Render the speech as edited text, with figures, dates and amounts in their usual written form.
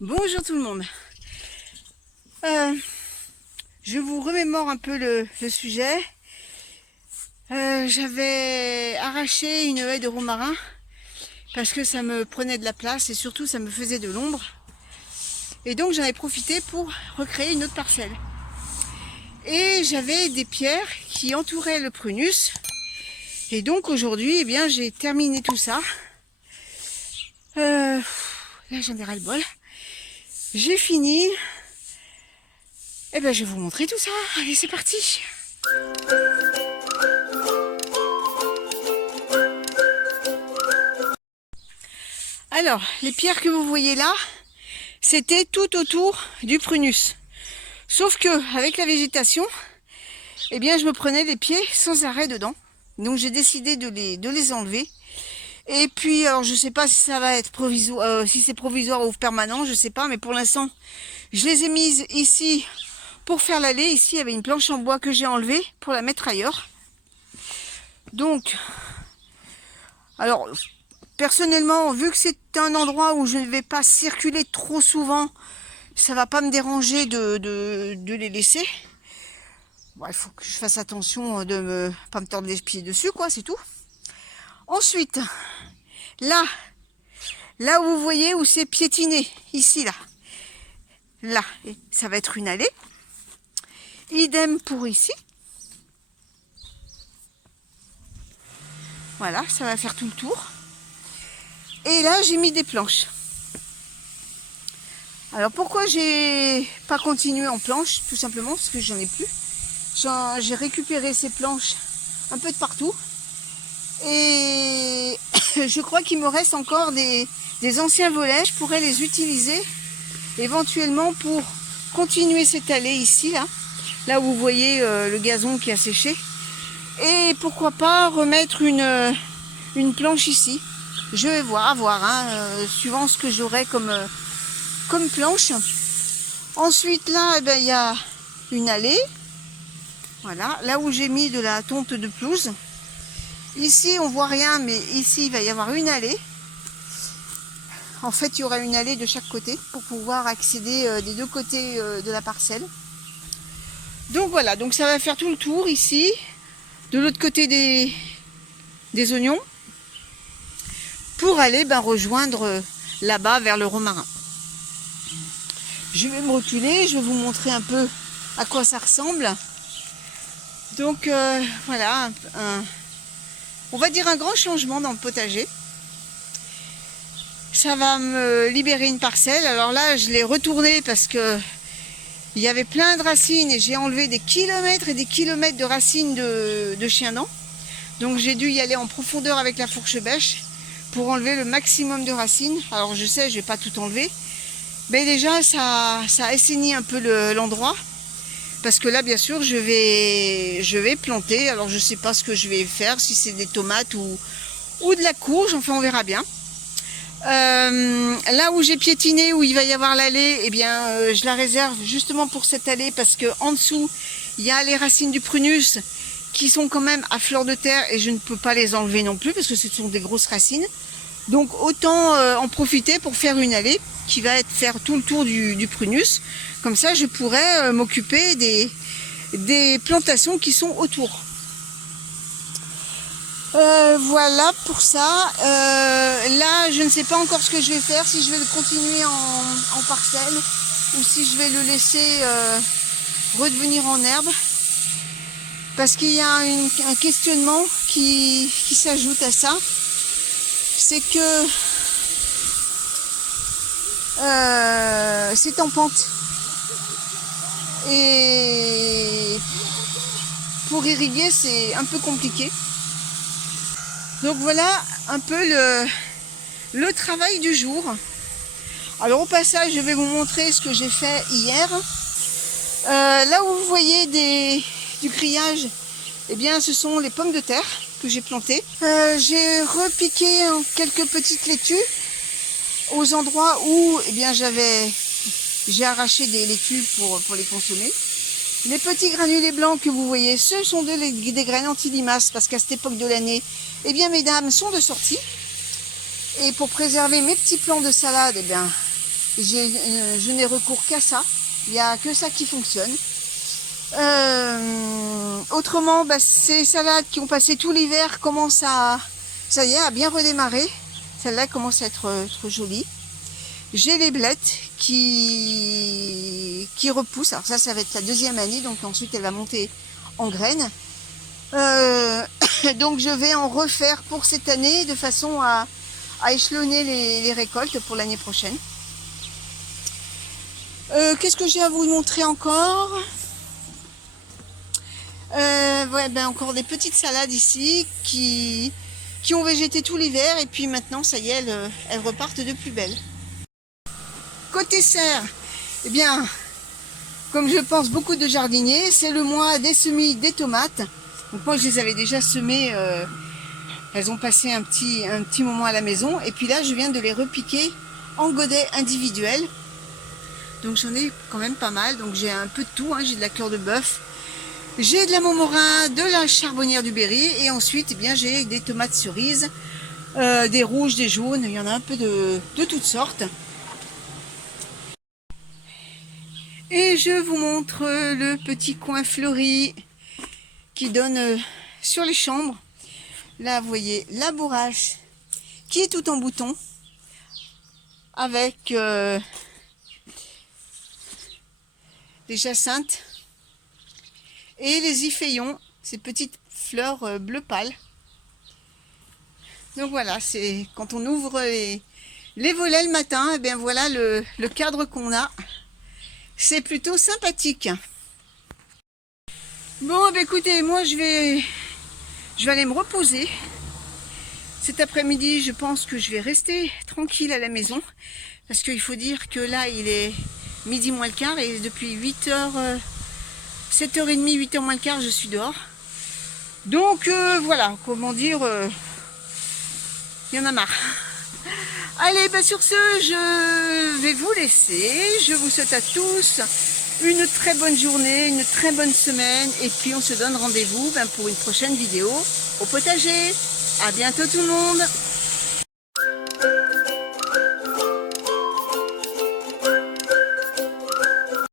Bonjour tout le monde. Je vous remémore un peu le sujet. J'avais arraché une haie de romarin parce que ça me prenait de la place et surtout ça me faisait de l'ombre. Et donc j'en ai profité pour recréer une autre parcelle. Et j'avais des pierres qui entouraient le prunus. Et donc aujourd'hui, eh bien, j'ai terminé tout ça. Là j'en ai ras le bol. J'ai fini. Et ben je vais vous montrer tout ça. Allez, c'est parti. Alors, les pierres que vous voyez là, c'était tout autour du prunus. Sauf que avec la végétation, eh bien, je me prenais les pieds sans arrêt dedans. Donc j'ai décidé de les enlever. Et puis, alors je sais pas si ça va être provisoire, si c'est provisoire ou permanent, je sais pas, mais pour l'instant, je les ai mises ici pour faire l'allée. Ici, il y avait une planche en bois que j'ai enlevée pour la mettre ailleurs. Donc, alors, personnellement, vu que c'est un endroit où je ne vais pas circuler trop souvent, ça va pas me déranger de les laisser. Bon, il faut que je fasse attention de pas me tordre les pieds dessus, quoi, c'est tout. Ensuite, là où vous voyez où c'est piétiné, ici, là, ça va être une allée. Idem pour ici. Voilà, ça va faire tout le tour. Et là, j'ai mis des planches. Alors, pourquoi j'ai pas continué en planche? Tout simplement parce que j'en ai plus. J'ai récupéré ces planches un peu de partout. Et je crois qu'il me reste encore des anciens volets. Je pourrais les utiliser éventuellement pour continuer cette allée ici, là où vous voyez le gazon qui a séché. Et pourquoi pas remettre une planche ici. Je vais voir, suivant ce que j'aurai comme planche. Ensuite là, il y a une allée. Voilà, là où j'ai mis de la tonte de pelouse. Ici, on voit rien, mais ici, il va y avoir une allée. En fait, il y aura une allée de chaque côté pour pouvoir accéder des deux côtés de la parcelle. Donc voilà, donc ça va faire tout le tour ici, de l'autre côté des oignons, pour aller rejoindre là-bas vers le romarin. Je vais me reculer, je vais vous montrer un peu à quoi ça ressemble. Donc voilà, on va dire un grand changement dans le potager. Ça va me libérer une parcelle. Alors là, je l'ai retournée parce que il y avait plein de racines et j'ai enlevé des kilomètres et des kilomètres de racines de chien-dent. Donc j'ai dû y aller en profondeur avec la fourche bêche pour enlever le maximum de racines. Alors je sais, je vais pas tout enlever, mais déjà ça a assaini un peu l'endroit. Parce que là, bien sûr, je vais planter. Alors je sais pas ce que je vais faire, si c'est des tomates ou de la courge. Enfin, on verra bien. Là où j'ai piétiné, où il va y avoir l'allée, eh bien, je la réserve justement pour cette allée parce que en dessous, il y a les racines du prunus qui sont quand même à fleur de terre et je ne peux pas les enlever non plus parce que ce sont des grosses racines. Donc autant en profiter pour faire une allée qui va faire tout le tour du prunus. Comme ça, je pourrais m'occuper des plantations qui sont autour. Voilà pour ça. Là, je ne sais pas encore ce que je vais faire, si je vais le continuer en parcelle ou si je vais le laisser redevenir en herbe. Parce qu'il y a un questionnement qui s'ajoute à ça. C'est que c'est en pente. Et pour irriguer, c'est un peu compliqué. Donc voilà un peu le travail du jour. Alors au passage, je vais vous montrer ce que j'ai fait hier. Là où vous voyez du grillage, eh bien ce sont les pommes de terre que j'ai plantées. J'ai repiqué quelques petites laitues aux endroits où eh bien j'ai arraché des laitues pour les consommer. Les petits granulés blancs que vous voyez, ce sont des graines anti-limaces parce qu'à cette époque de l'année, eh bien mes dames sont de sortie. Et pour préserver mes petits plants de salade, eh bien Je n'ai recours qu'à ça. Il n'y a que ça qui fonctionne. Autrement, ces salades qui ont passé tout l'hiver commencent ça y est, à bien redémarrer. Celle-là commence à être jolie. J'ai les blettes qui repoussent. Alors ça va être la deuxième année, donc ensuite elle va monter en graines. Donc je vais en refaire pour cette année de façon à échelonner les récoltes pour l'année prochaine. Qu'est-ce que j'ai à vous montrer encore? Ouais, encore des petites salades ici qui ont végété tout l'hiver et puis maintenant ça y est, elles repartent de plus belle. Côté serre, eh bien, comme je pense beaucoup de jardiniers, c'est le mois des semis des tomates. Donc moi je les avais déjà semées, elles ont passé un petit moment à la maison et puis là je viens de les repiquer en godets individuels. Donc j'en ai quand même pas mal, donc j'ai un peu de tout, hein. J'ai de la cœur de bœuf, j'ai de la montmorin, de la charbonnière du Berry et ensuite eh bien j'ai des tomates cerises, des rouges, des jaunes, il y en a un peu de toutes sortes. Et je vous montre le petit coin fleuri qui donne sur les chambres. Là vous voyez la bourrache qui est tout en bouton avec les jacinthes et les iphéions, ces petites fleurs bleu pâle. Donc voilà, c'est quand on ouvre les volets le matin, et bien voilà le cadre qu'on a. C'est plutôt sympathique. Bon, écoutez, moi je vais aller me reposer. Cet après-midi, je pense que je vais rester tranquille à la maison. Parce qu'il faut dire que là, il est midi moins le quart et depuis 8h, 7h30, 8h moins le quart, je suis dehors. Donc voilà, comment dire, il y en a marre. Allez, sur ce, je vais vous laisser. Je vous souhaite à tous une très bonne journée, une très bonne semaine. Et puis on se donne rendez-vous pour une prochaine vidéo au potager. À bientôt tout le monde.